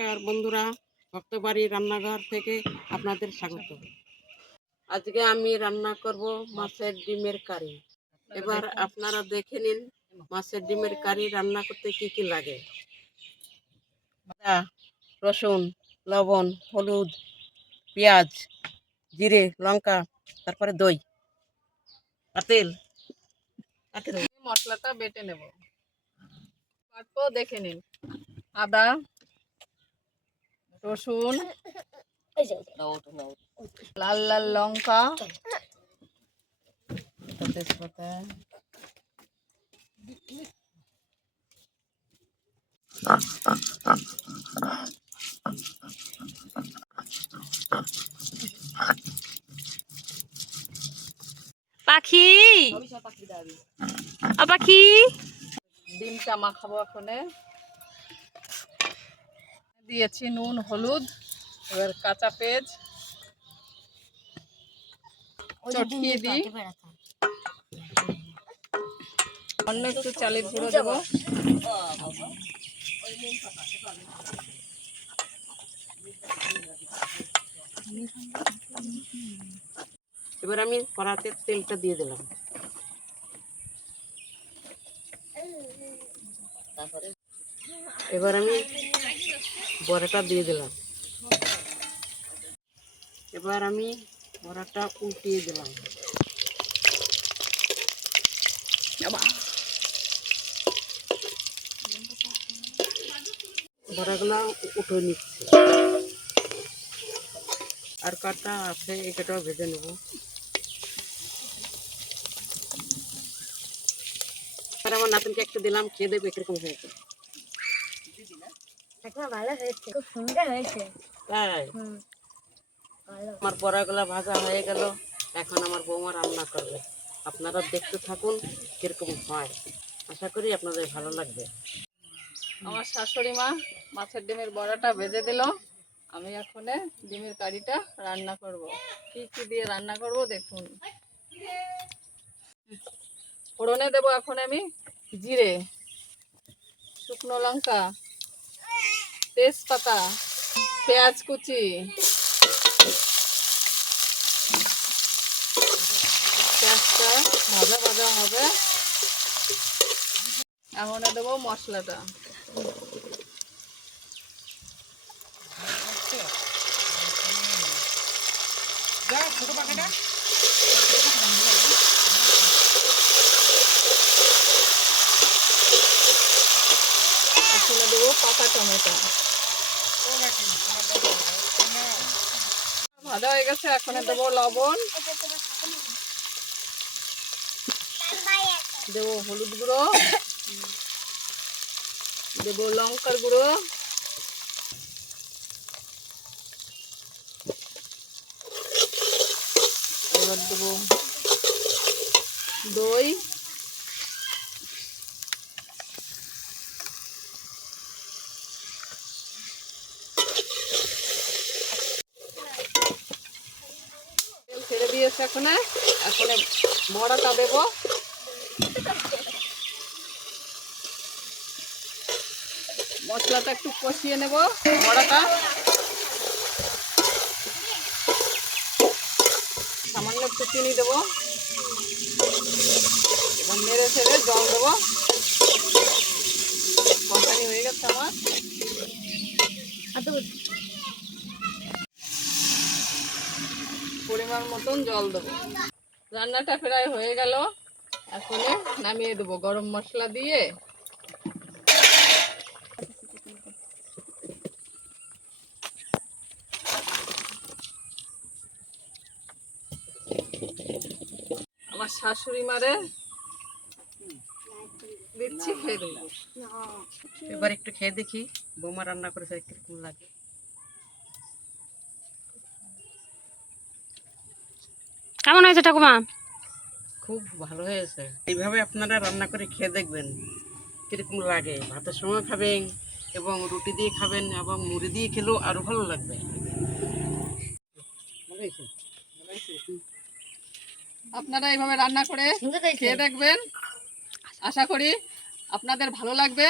নমস্কার বন্ধুরা, ভক্তবাড়ি রান্নাঘর থেকে আপনাদের স্বাগত। আজকে আমি রান্না করব মাছের ডিমের কারি। এবার আপনারা দেখে নিন মাছের ডিমের কারি রান্না করতে কি কি লাগে। আদা, রসুন, লবণ, হলুদ, পেঁয়াজ, জিরে, লঙ্কা, তারপরে দই আর তেল। মশলাটা বেটে নেব, তারপর দেখে নিন। আদা, রসুন, লাল লাল লঙ্কা, তেজপাতা, পাখি পাখি ডিমটা মাখাবো। এখানে দিয়েছি নুন, হলুদ, এবার কাঁচা পেঁয়াজ চটকিয়ে দিই। অন্য একটু চালের গুঁড়ো দেবো। এবার আমি কড়াতে তেলটা দিয়ে দিলাম। এবার আমি বড়াটা দিয়ে দিলাম। এবার আমি বড়াটা উল্টিয়ে দিলাম। বড়াগুলা উঠে নিচ্ছে, আর কাটা আছে এটাও ভেজে নেব। আর আমার নাতনকে একটু দিলাম, খেয়ে দেবে কিরকম হয়েছে। ভালো হয়েছে, খুব সুন্দর হয়েছে। তাই আমার বড়াগুলা ভাজা হয়ে গেল, এখন আমার বৌমা রান্না করবে। আপনারা দেখতে থাকুন কিরকম হয়, আশা করি আপনাদের ভালো লাগবে। আমার শাশুড়ি মা মাছের ডিমের বড়াটা ভেজে দিল। আমি এখন ডিমের কারিটা রান্না করব। কি কি দিয়ে রান্না করব দেখুন। ফোড়নে দেবো এখন আমি জিরে, শুকনো লঙ্কা, তেজপাতা, পেঁয়াজ কুচি, পেঁয়াজটা ভাজা ভাজা হবে। এখন দেবো মশলাটা। এখন দেবো পাকা টমেটো। ভাজা হয়ে গেছে, এখন দেবো লবণ, দেবো হলুদ গুঁড়ো, দেবো লঙ্কার গুঁড়ো, এবার দেবো দই, তেল ছেড়ে দিয়েছে। এখন বড়াটা দেবো। মশলাটা একটু কষিয়ে নেব। বড়াটা সামান্য একটু চিনি দেবো, এবার নেড়ে ছেড়ে জল দেবো। কষানি হয়ে গেছে আমার। পরিমাণ মতন জল দেবো। রান্নাটা প্রায় হয়ে গেল, এখন নামিয়ে দেবো গরম মশলা দিয়ে। আমার শাশুড়ি মারে দিচ্ছি, খেয়ে দেবো। এবার একটু খেয়ে দেখি বৌমা রান্না করেছে কিরকম লাগে। কেমন হয়েছে ঠাকুমা? খুব ভালো হয়েছে। এইভাবে আপনারা রান্না করে খেয়ে দেখবেন কিরকম লাগে। ভাতের সময় খাবেন এবং রুটি দিয়ে খাবেন এবং মুড়ি দিয়ে খেলেও আরো ভালো লাগবে। আপনারা এইভাবে রান্না করে খেয়ে দেখবেন, আশা করি আপনাদের ভালো লাগবে।